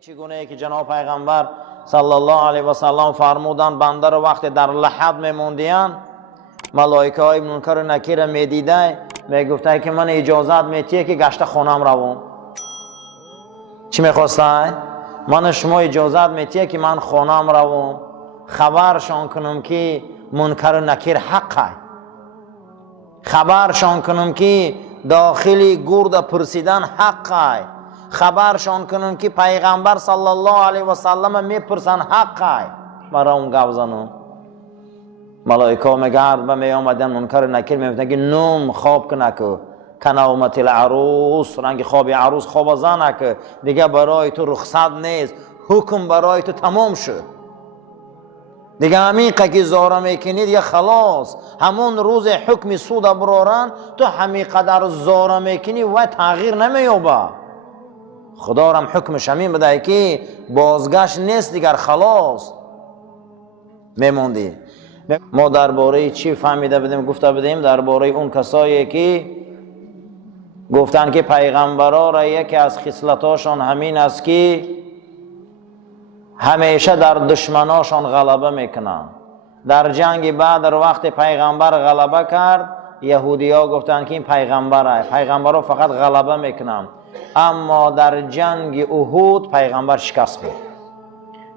چگونه که جناب پیغمبر صلی الله علیه و سلم فرمودند بنده رو وقتی در لحد میموندیان ملائکه های منکر و نکیر میدیده میگفته که من اجازت میتیه که گشت خونم روم. چی میخواسته؟ من شما اجازت میتیه که من خونم روم خبرشان کنم که منکر و نکیر حقه، خبرشان کنم که داخلی گرد پرسیدن حقه، خبرشان کنم که پیغمبر صلی الله علیه و سلم میپرسن حقه. برای اون گپ زنم ملائکه میگرد و میامدن منکر نکیر میگفتن که نوم خواب کنه که کنومت العروس، رنگ خواب عروس خواب زنه که دیگه برای تو رخصت نیست، حکم برای تو تمام شد دیگه. همین که زاره میکنی دیگه خلاص، همون روز حکم سود برارن تو همین قدر زاره میکنی و تغییر نمیوبه. خدا رم حکمش همین بده که بازگشت نیست دیگر، خلاص میموندی. ما درباره چی فهمیده بدیم؟ گفته بدیم درباره اون کسایی که گفتن که پیغمبرا را یکی از خصلتاشون همین است که همیشه در دشمناشون غلبه میکنن. در جنگ بدر وقت پیغمبر غلبه کرد، یهودی ها گفتن که این پیغمبره، پیغمبر رو فقط غلبه میکنن. اما در جنگ احد پیغمبر شکست خورد.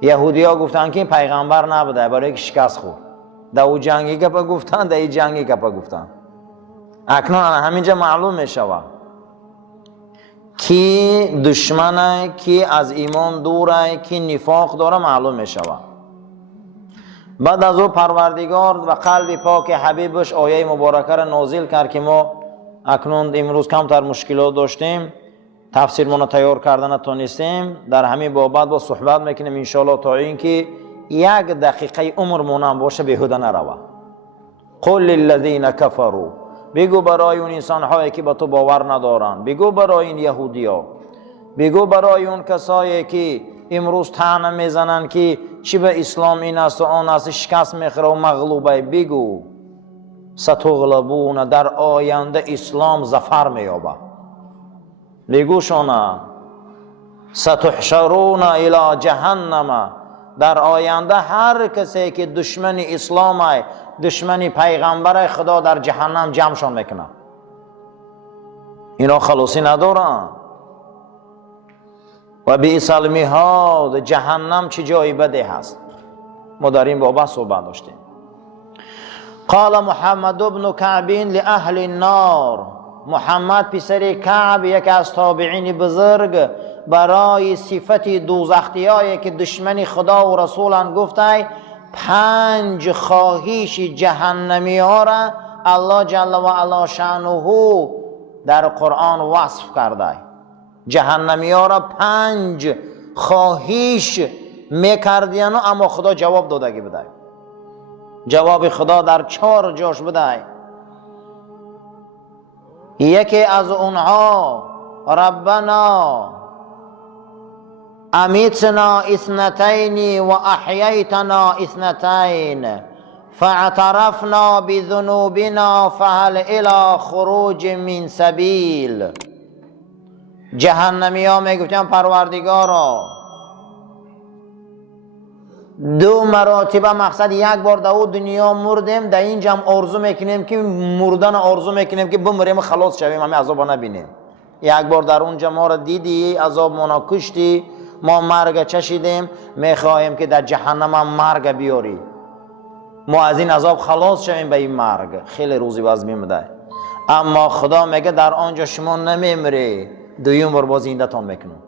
یهودی ها گفتن که این پیغمبر نبوده برای که شکست خورد. در او جنگی که پا گفتن، در این جنگی که پا گفتن. اکنون همینجا معلوم میشود کی دشمنه، کی از ایمان دوره، کی نفاق داره، معلوم میشود. بعد از او پروردگار و قلب پاک حبیبش آیه مبارکه را نازل کرد که ما اکنون امروز کمتر مشکلات داشتیم، تفسیر منو تیار کردن نتونستیم، در همین بابت با صحبت میکنیم انشاءالله تا اینکه یک دقیقه عمر مونم باشه بیهوده نروه. قل للذین کفروا، بگو برای اون انسان هایی که با تو باور ندارن، بگو برای این یهودی ها، بگو برای اون کسایی که امروز طعنه میزنن که چی به اسلام این است و آن است، شکست میخوره و مغلوبه، بگو ستغلبون، در آینده اسلام ظفر مییابه. بگو شونا ستحشرون الی جهنم، در آینده هر کسی که دشمن اسلام است، دشمن پیغمبر خدا، در جهنم جمعشون میکنه. اینا خلاصی ندارن. و بئس المهاد، جهنم چه جای بدی هست. ما در این بابا صحبت داشتیم. قال محمد بن کعب لأهل النار، محمد پسر کعب یکی از تابعین بزرگ برای صفت دوزختیایی که دشمن خدا و رسولان گفته 5 خواهش جهنمی ها را الله جل و علا شأنه در قرآن وصف کرده. جهنمی ها را 5 خواهش میکردین اما خدا جواب دادگی بده. جواب خدا در 4 جاش بده. یکی از اونها ربنا امیتنا اثنتین و احییتنا اثنتین فاعترفنا بذنوبنا فهل الی خروج من سبیل. جهنمی ها میگفتن پروردگارا 2 مراتبه مقصد، یک بار در دنیا مردیم، در این جمع آرزو میکنیم که مردن آرزو میکنیم که بمریم خلاص شویم، همه عذاب نبینیم. یک بار در اونجا ما را دیدی، عذاب ما کشتی، ما مرگ چشیدیم، میخواهیم که در جهنم هم مرگ بیاری، ما از این عذاب خلاص شویم به این مرگ. خیلی روزی باز میمده. اما خدا میگه در آنجا شما نمیمری، دویم بار باز زنده تان میکنم.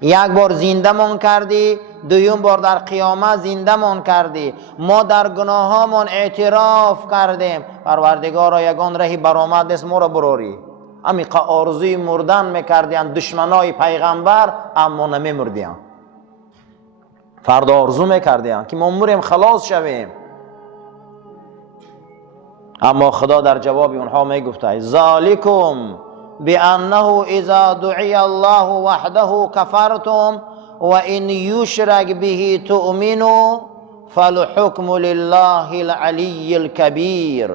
یک بار زنده من کردی، دویم بار در قیامت زنده من کردی. ما در گناهامون اعتراف کردیم، پروردگارا یگان رهی برآمد نیست ما را براری. همین آرزوی مردن میکردیم دشمنای پیغمبر، اما نمیمردیم. فردا آرزو میکردیم که ما مریم خلاص شویم، اما خدا در جواب اونها میگفته ذالکم بأنه اذا دعی الله وحده کفرتم و ان یشرک به تؤمنوا فالحکم لله العلی الکبیر.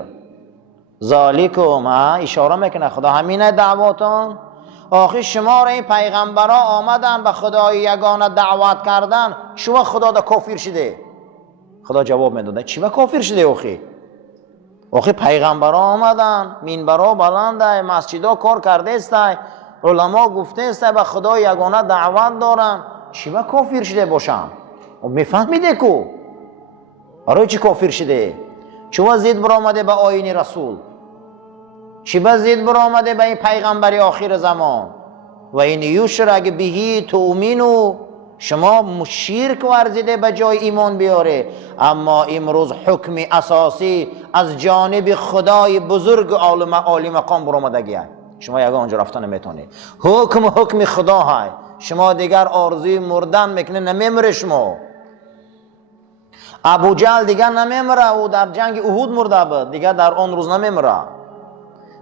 ذالکم، اشاره میکنه خدا همینه دعواتان. آخه شما را این پیغمبرها آمدن به خدای یگانه دعوت کردن، شما خدا دا کافر شده؟ خدا جواب میداده چی با کافر شده؟ آخه پیغمبرها آمدن، منبرها بلنده، مسجدها کار کرده است، علما گفته است به خدا یگانه دعوت دارن، چی با کافر شده باشم؟ میفهمیده کو برای چی کافر شده؟ چی با زید برآمده به آیین رسول؟ چی با زید برآمده به این پیغمبر آخر زمان؟ و این یشرک بهی تؤمنو، شما شرک ورزیده به جای ایمان بیاره. اما امروز حکم اساسی از جانب خدای بزرگ عالی مقام برآمدگی، شما یگان آنجا رفتن نمیتونید. حکم خدا های، شما دیگر آرزوی مردن میکنه، نمیمره. شما ابو جهل دیگر نمیمره، او در جنگ احد مرده بود، دیگر در آن روز نمیمره.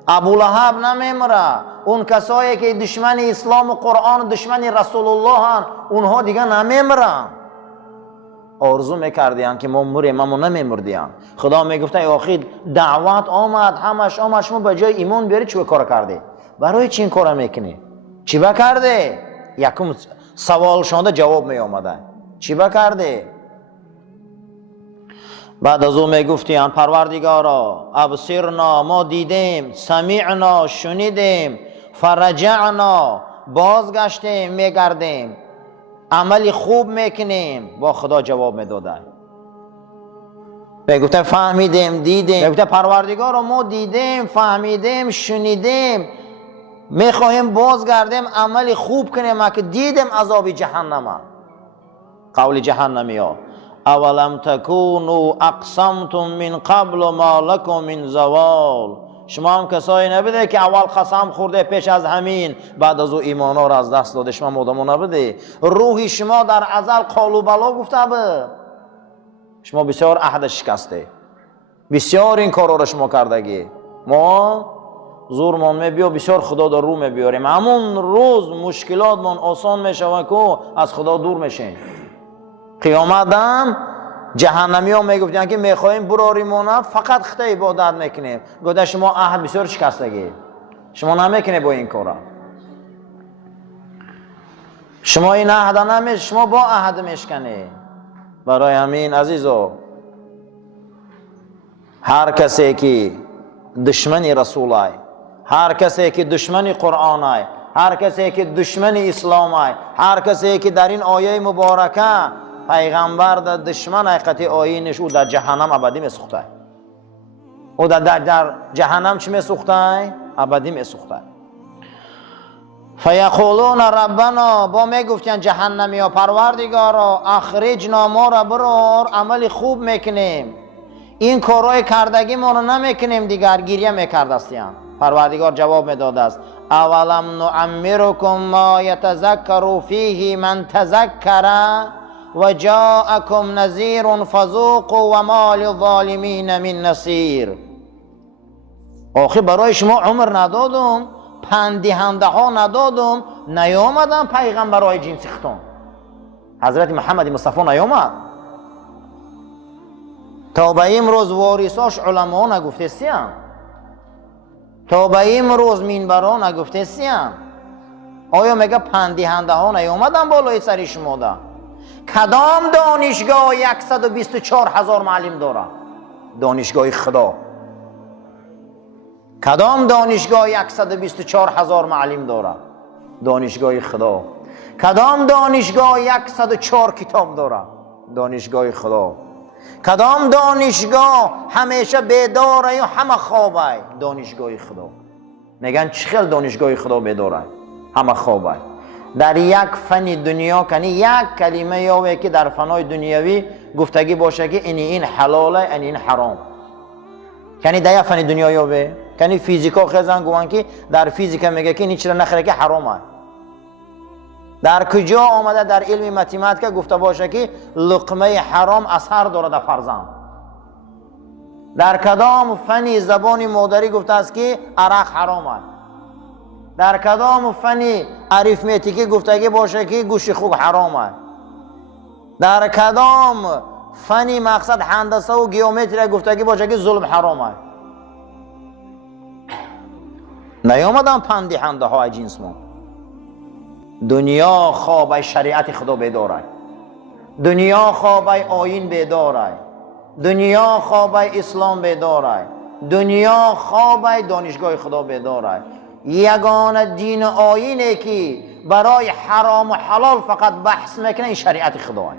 ابو لهب نمیمره، اون کسایی که دشمن اسلام و قرآن، دشمن رسول الله هن، اونها دیگر نمیمرن. آرزو میکردیان که ما مریم اما نمیمردیان. خدا میگفته ای آخر دعوت آمد، همش آمد، شما به جای ایمان بیاری چی کار کرده؟ برای چی این کار میکنی؟ چی بکرده؟ یکم سوال شده جواب می آمده چی بکرده؟ بعد از او میگفتیان پروردگارا ابصرنا، ما دیدیم، سمعنا، شنیدیم، فرجعنا، بازگشتیم، میگردیم، عملی خوب میکنیم. با خدا جواب میداده، میگفته فهمیدیم، دیدیم. میگفته پروردگارا ما دیدیم، فهمیدیم، شنیدیم، میخواهیم بازگردیم، عملی خوب کنیم که دیدیم عذاب جهنم. قول جهنمی ها اولم تکونوا اقسمتم من قبل ما لکم من زوال، شما هم کسایی نبوده که اول قسم خورده پیش از همین، بعد از او ایمان ها را از دست داده؟ شما مردمو نبوده؟ روحی شما در ازل قال و بلا گفته بود، شما بسیار عهد شکسته، بسیار این کارا را شما کردگی. ما زورمان میبیا بسیار خدا در رو میبیاریم، همون روز مشکلاتمان آسان میشوه که از خدا دور میشین. قیامت هم جهنمی ها میگفتن که میخوایم براریمونه، فقط خطا عبادت میکنیم. گفته شما عهد بسیار شکستگی، شما نمیکنه با این کارا، شما این عهد نمیشه، شما با عهد میشکنی. برای همین عزیزو، هر کسی که دشمن رسول های، هر کسی که دشمن قرآن های، هر کسی که دشمن اسلام های، هر کسی که در این آیه مبارکه پیغمبر در دشمن حقیقت آیینش، او در جهنم ابدی میسوخته. او در جهنم چی میسوخته؟ ابدی میسوخته. فیقولون ربنا، با میگفتن جهنمی ها پروردگارا اخرجنا، ما را برار، عمل خوب میکنیم، این کارهای کردگی ما رو نمیکنیم دیگر. گریه میکردستیم. پروردگار جواب میداده است اولم نعمرکم ما یتذکر فیه من تذکر و جاءکم نذیر فذوقوا و ما للظالمین من نصیر. آخه برای شما عمر ندادم، پندهنده ها ندادم، نیامدن پیغمبرای جنس ختم؟ حضرت محمد مصطفی نیامد تا به امروز وارثاش علما نگفته سیان، تا به امروز منبرها نگفته سیان؟ آیا میگه پندهنده ها نیامدن بالای سر شما ده؟ کدام دانشگاه 124,000 معلم داره؟ دانشگاه خدا. کدام دانشگاه 124,000 معلم داره؟ دانشگاه خدا. کدام دانشگاه 104 کتاب داره؟ دانشگاه خدا. کدام دانشگاه همیشه بیداره یا همه خوابه؟ دانشگاه خدا. میگن چه خیلی دانشگاه خدا بیداره، همه خوابه. در یک فن دنیا کنی یک کلمه یاوه که در فنای دنیاوی گفتگی باشه که این حلاله، این حرام، کنی در یک فن دنیا یاوه. کنی فیزیکا خیزن گوان که در فیزیکا میگه که این چرا نخره که حرامه. در کجا آمده در علم متیماتیک گفته باشه که لقمه حرام اثر داره در فرزند؟ در کدام فنی زبان مادری گفته است که عرق حرامه؟ در کدام فنی اریتمتیکی گفتگی باشه که گوشت خوک حرامه؟ در کدام فنی مقصد هندسه و گیومتری گفتگی باشه که ظلم حرامه؟ نیامدن پندهنده های جنس ما. دنیا خواب شریعت خدا بیداره، دنیا خواب آیین بیداره، دنیا خواب اسلام بیداره، دنیا خواب دانشگاه خدا بیداره. یگانه دین آیینه که برای حرام و حلال فقط بحث میکنه این شریعت خدا.